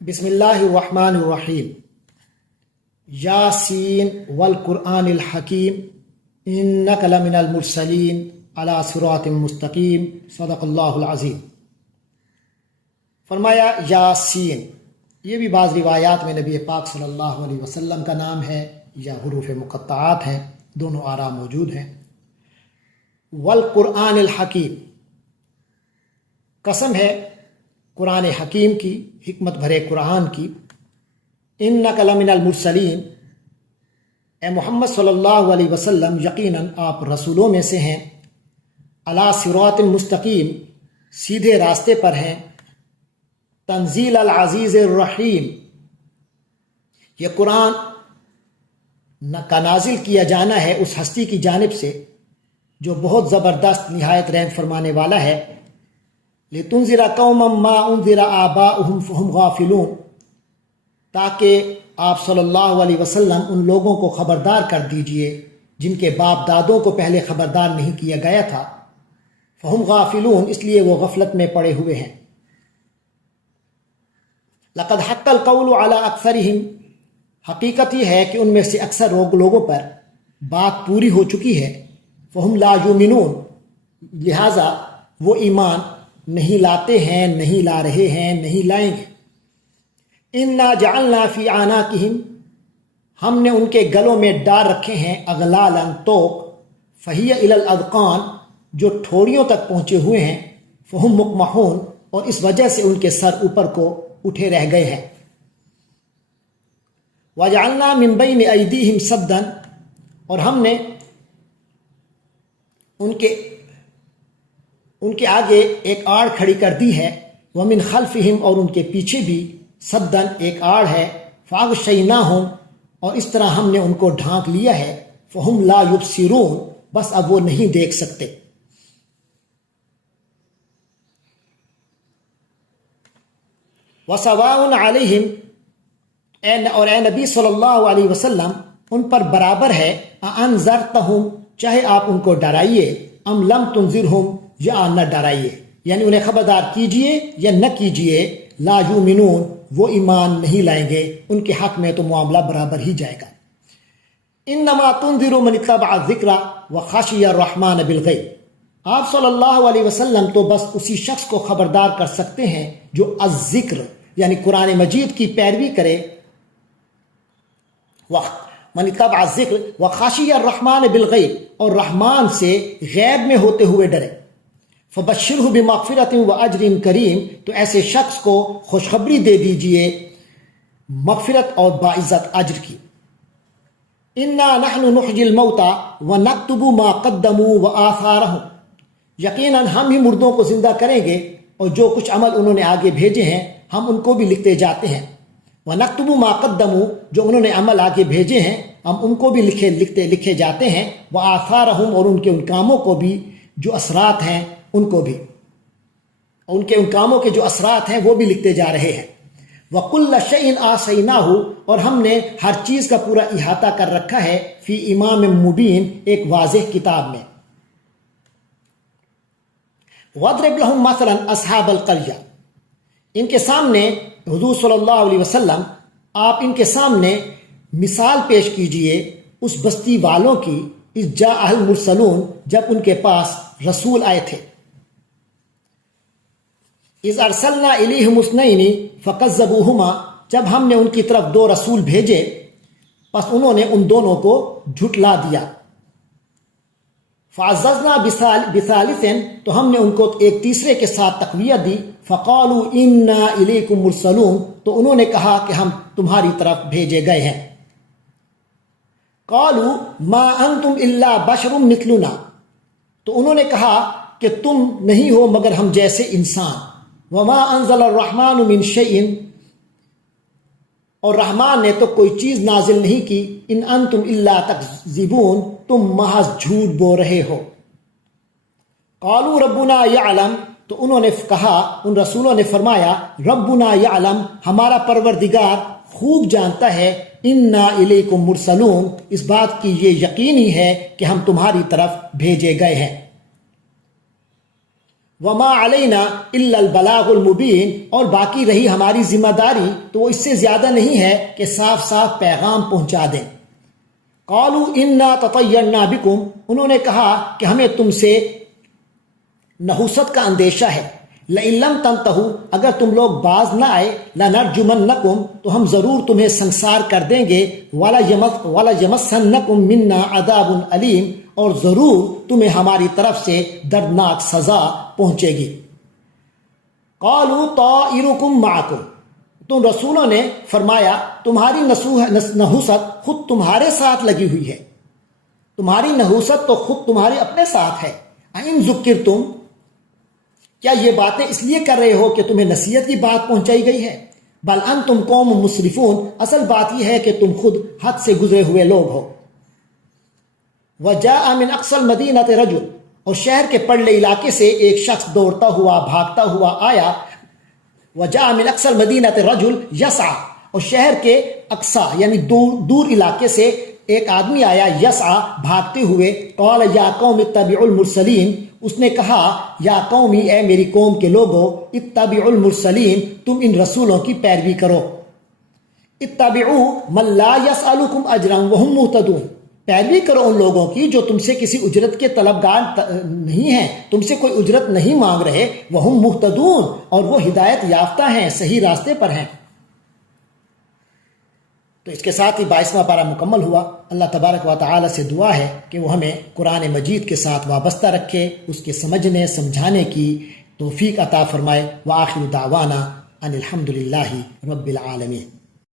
بسم اللہ الرحمن الرحیم یاسین والقرآن الحکیم انک لمن المرسلین علی صراط مستقیم صدق اللہ العظیم۔ فرمایا یاسین، یہ بھی بعض روایات میں نبی پاک صلی اللہ علیہ وسلم کا نام ہے یا حروف مقطعات ہیں، دونوں آراء موجود ہیں۔ والقرآن الحکیم، قسم ہے قرآن حکیم کی، حکمت بھرے قرآن کی۔ انک لمن المرسلین، اے محمد صلی اللہ علیہ وسلم یقیناً آپ رسولوں میں سے ہیں۔ علی صراط مستقیم، سیدھے راستے پر ہیں۔ تنزیل العزیز الرحیم، یہ قرآن کا نازل کیا جانا ہے اس ہستی کی جانب سے جو بہت زبردست نہایت رحم فرمانے والا ہے۔ لِتُنذِرَ قَوْمًا مَا أُنذِرَ آبَاؤُهُمْ فَهُمْ غَافِلُونَ، تاکہ آپ صلی اللہ علیہ وسلم ان لوگوں کو خبردار کر دیجئے جن کے باپ دادوں کو پہلے خبردار نہیں کیا گیا تھا۔ فَهُمْ غَافِلُونَ، اس لیے وہ غفلت میں پڑے ہوئے ہیں۔ لَقَدْ حَقَّ الْقَوْلُ عَلَىٰ أَكْثَرِهِمْ، حقیقت یہ ہے کہ ان میں سے اکثر لوگوں پر بات پوری ہو چکی ہے۔ فَهُمْ لَا يُؤْمِنُونَ، لہٰذا وہ ایمان نہیں لاتے ہیں، نہیں لا رہے ہیں، نہیں لائیں گے۔ اِنَّا جَعَلْنَا فِي أَعْنَاقِهِمْ، ہم نے ان کے گلوں میں ڈال رکھے ہیں اغلالاً توق، فَهِيَ إِلَى الْأَذْقَانِ، جو ٹھوڑیوں تک پہنچے ہوئے ہیں۔ فَهُمْ مُقْمَحُونَ، اور اس وجہ سے ان کے سر اوپر کو اٹھے رہ گئے ہیں۔ وَجَعَلْنَا مِن بَيْنِ أَيْدِيهِمْ سَدًّا، اور ہم نے ان کے آگے ایک آڑ کھڑی کر دی ہے۔ وَمِن خَلْفِهِمْ، اور ان کے پیچھے بھی سدًّا ایک آڑ ہے۔ فَأَغْشَيْنَاهُمْ، اور اس طرح ہم نے ان کو ڈھانک لیا ہے۔ فَهُمْ لَا يُبْصِرُونَ، بس اب وہ نہیں دیکھ سکتے۔ وَسَوَاءٌ عَلَيْهِمْ، اور اے نبی صلی اللہ علیہ وسلم ان پر برابر ہے۔ أَأَنذَرْتَهُمْ، چاہے آپ ان کو ڈرائیے، أَمْ لَمْ تُنذِرْهُمْ، یا نہ ڈرائیے، یعنی انہیں خبردار کیجئے یا نہ کیجئے۔ لا یؤمنون، وہ ایمان نہیں لائیں گے، ان کے حق میں تو معاملہ برابر ہی جائے گا۔ انما تنذر من اتبع الذکر وخشی الرحمن بالغیب، آپ صلی اللہ علیہ وسلم تو بس اسی شخص کو خبردار کر سکتے ہیں جو الذکر یعنی قرآن مجید کی پیروی کرے۔ من اتبع الذکر وخشی الرحمن بالغیب، اور رحمان سے غیب میں ہوتے ہوئے ڈرے۔ فبشرہ بمغفرۃ واجر کریم، تو ایسے شخص کو خوشخبری دے دیجئے مغفرت اور باعزت اجر کی۔ انا نحن نحیی الموتى ونکتب ما قدموا وآثارهم، یقیناً ہم ہی مردوں کو زندہ کریں گے اور جو کچھ عمل انہوں نے آگے بھیجے ہیں ہم ان کو بھی لکھتے جاتے ہیں۔ ونکتب ما قدموا، جو انہوں نے عمل آگے بھیجے ہیں ہم ان کو بھی لکھے جاتے ہیں۔ وآثارهم، اور ان کے ان کاموں کو بھی جو اثرات ہیں ان کو بھی، ان کے ان کاموں کے جو اثرات ہیں وہ بھی لکھتے جا رہے ہیں۔ وَكُلَّ شَيْءٍ آسَيْنَاهُ، اور ہم نے ہر چیز کا پورا احاطہ کر رکھا ہے۔ فی امام مبین، ایک واضح کتاب میں۔ وَاضْرِبْ لَهُمْ مَثَلًا أَصْحَابَ الْقَرْيَةِ، ان کے سامنے حضور صلی اللہ علیہ وسلم آپ ان کے سامنے مثال پیش کیجئے اس بستی والوں کی، اذ جاء المرسلون، جب ان کے پاس رسول آئے تھے۔ اذ ارسلنا الیہم اثنین فکذبوہما، جب ہم نے ان کی طرف دو رسول بھیجے پس انہوں نے ان دونوں کو جھٹلا دیا۔ فعززنا بثالث، تو ہم نے ان کو ایک تیسرے کے ساتھ تقویت دی۔ فقالوا انا الیکم مرسلون، تو انہوں نے کہا کہ ہم تمہاری طرف بھیجے گئے ہیں۔ قالوا ما انتم الا بشر مثلنا، تو انہوں نے کہا کہ تم نہیں ہو مگر ہم جیسے انسان۔ وما انزل الرحمن من شیء، اور رحمان نے تو کوئی چیز نازل نہیں کی۔ ان انتم الا تکذبون، تم محض جھوٹ بول رہے ہو۔ قالوا ربنا یعلم، تو انہوں نے کہا، ان رسولوں نے فرمایا، ربنا یعلم، ہمارا پروردگار خوب جانتا ہے، انا الیکم مرسلون، اس بات کی یہ یقینی ہے کہ ہم تمہاری طرف بھیجے گئے ہیں۔ وما علینا الا البلاغ المبین، اور باقی رہی ہماری ذمہ داری تو وہ اس سے زیادہ نہیں ہے کہ صاف صاف پیغام پہنچا دیں۔ قالوا انا تطیرنا بکم، انہوں نے کہا کہ ہمیں تم سے نحوست کا اندیشہ ہے۔ لئن لم تنتہوا، اگر تم لوگ باز نہ آئے، لنرجمنکم، تو ہم ضرور تمہیں سنسار کر دیں گے، وَلَيَمَسَّنَّكُم مِّنَّا عَذَابٌ أَلِيمٌ، اور ضرور تمہیں ہماری طرف سے دردناک سزا پہنچے گی۔ قالوا طائرکم معکم، تو رسولوں نے فرمایا تمہاری نحوست خود تمہارے ساتھ لگی ہوئی ہے، تمہاری نحوست تو خود تمہارے اپنے ساتھ ہے۔ اَإِن ذُكِّرْتُم، کیا یہ باتیں اس لیے کر رہے ہو کہ تمہیں نصیحت کی بات پہنچائی گئی ہے؟ بل انتم قوم مسرفون، اصل بات یہ ہے کہ تم خود حد سے گزرے ہوئے لوگ ہو۔ وجاء من اقصى المدینۃ رجل، اور شہر کے پرلے علاقے سے ایک شخص دوڑتا ہوا بھاگتا ہوا آیا۔ وجاء من اقصى المدینۃ رجل یسعى، اور شہر کے اقصا یعنی دور علاقے سے ایک آدمی آیا، یسعى بھاگتے ہوئے۔ قال یا قوم اتبعوا المرسلین، اس نے کہا یا قومی، اے میری قوم کے لوگو، اتبعوا المرسلین، تم ان رسولوں کی پیروی کرو۔ اتبعوا من لا يسألكم اجرا وهم مهتدون، پیروی کرو ان لوگوں کی جو تم سے کسی اجرت کے طلبگار نہیں ہیں، تم سے کوئی اجرت نہیں مانگ رہے، وهم مهتدون، اور وہ ہدایت یافتہ ہیں، صحیح راستے پر ہیں۔ تو اس کے ساتھ ہی 22واں پارہ مکمل ہوا۔ اللہ تبارک و تعالی سے دعا ہے کہ وہ ہمیں قرآن مجید کے ساتھ وابستہ رکھے، اس کے سمجھنے سمجھانے کی توفیق عطا فرمائے۔ وآخر دعوانا ان الحمد للہ رب العالمین۔